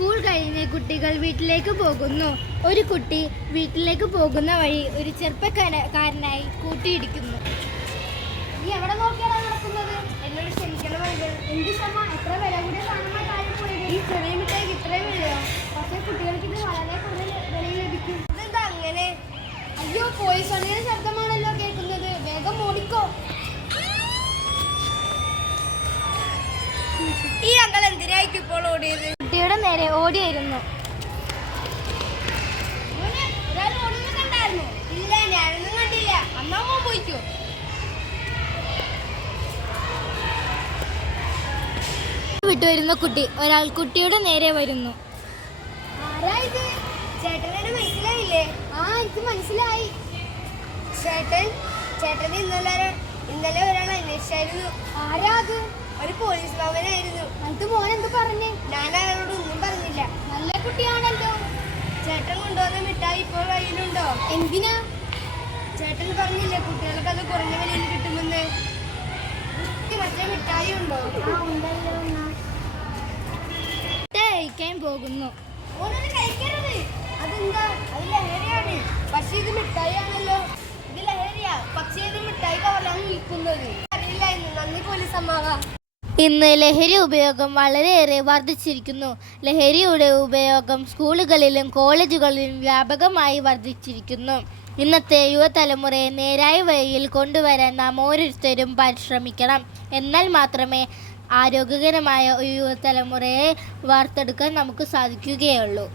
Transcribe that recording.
School കഴിഞ്ഞ് കുട്ടികൾ വീട്ടിലേക്ക് പോകുന്നു. ഒരു കുട്ടി വീട്ടിലേക്ക് പോകുന്ന വഴി ഒരു ചെറുപ്പക്കാരനായി കൂട്ടിയിടിക്കുന്നു. നീ എവിടെ നോക്കിയാണ് നടക്കുന്നത്? എന്നോട് ക്ഷമിക്കണം. എന്ത് ക്ഷമ? എത്ര വില കൂടിയ സാധനമായി കാര്യം പോയത്. ഈ ചെറിയ മിഠായിക്ക് ഇത്രയും വിലയോ? പക്ഷേ കുട്ടികൾക്ക് ഇത് വളരെ കൂടുതൽ വിലയിൽ ലഭിക്കും. ഇതെന്താ അങ്ങനെ? അയ്യോ, പോലീസ് വണ്ടിയുടെ ശബ്ദമാണല്ലോ കേൾക്കുന്നത്. വേഗം ഓടിക്കോ. ഈ അങ്കൾ എന്തിനായിട്ട് ഇപ്പോൾ ഓടിയത്? കുട്ടിയുടെ നേരെ ഓടിയായിരുന്നു. കണ്ടായിരുന്നു? ഇല്ല, ഞാനൊന്നും കണ്ടില്ല. അമ്മ പോയിക്കോ. വിട്ടുവരുന്ന കുട്ടി ഒരാൾ കുട്ടിയുടെ നേരെ വരുന്നു. ആരാ ഇത്? ചേട്ടനെ മനസ്സിലായില്ലേ? ആ, എനിക്ക് മനസ്സിലായി. ചേട്ടൻ ഇന്നലെ ഒരാൾ അന്വേഷിച്ചായിരുന്നു. ആരാ അത്? ഒരു പോലീസ് ഭവനായിരുന്നു. അത് മോൻ എന്ത് പറഞ്ഞേ? ഞാൻ അയാളോട് ഒന്നും പറഞ്ഞില്ല. നല്ല കുട്ടിയാണല്ലോ. ചേട്ടൻ കൊണ്ടുവന്ന മിഠായി ഇപ്പോൾ കയ്യിലുണ്ടോ? എന്തിനാ? ചേട്ടൻ പറഞ്ഞില്ലേ കുട്ടികൾക്ക് അത് കുറഞ്ഞ വിലയിൽ കിട്ടുമെന്ന്. മറ്റേ മിഠായി ഉണ്ടോ? കഴിക്കാൻ പോകുന്നു. കഴിക്കരുത്. അതെന്താ? അത് ലഹരിയാണ്. പക്ഷെ ഇത് മിഠായി ആണല്ലോ. ഇത് ലഹരിയാ, പക്ഷേ ഇത് മിഠായി കവറാണ് വിൽക്കുന്നത്. അറിയില്ലായിരുന്നു. നന്ദി പോലീസ് അമ്മാവ. ഇന്ന് ലഹരി ഉപയോഗം വളരെയേറെ വർദ്ധിച്ചിരിക്കുന്നു. ലഹരിയുടെ ഉപയോഗം സ്കൂളുകളിലും കോളേജുകളിലും വ്യാപകമായി വർദ്ധിച്ചിരിക്കുന്നു. ഇന്നത്തെ യുവതലമുറയെ നേരായ വഴിയിൽ കൊണ്ടുവരാൻ നാം ഓരോരുത്തരും പരിശ്രമിക്കണം. എന്നാൽ മാത്രമേ ആരോഗ്യകരമായ ഒരു യുവതലമുറയെ വാർത്തെടുക്കാൻ നമുക്ക് സാധിക്കുകയുള്ളൂ.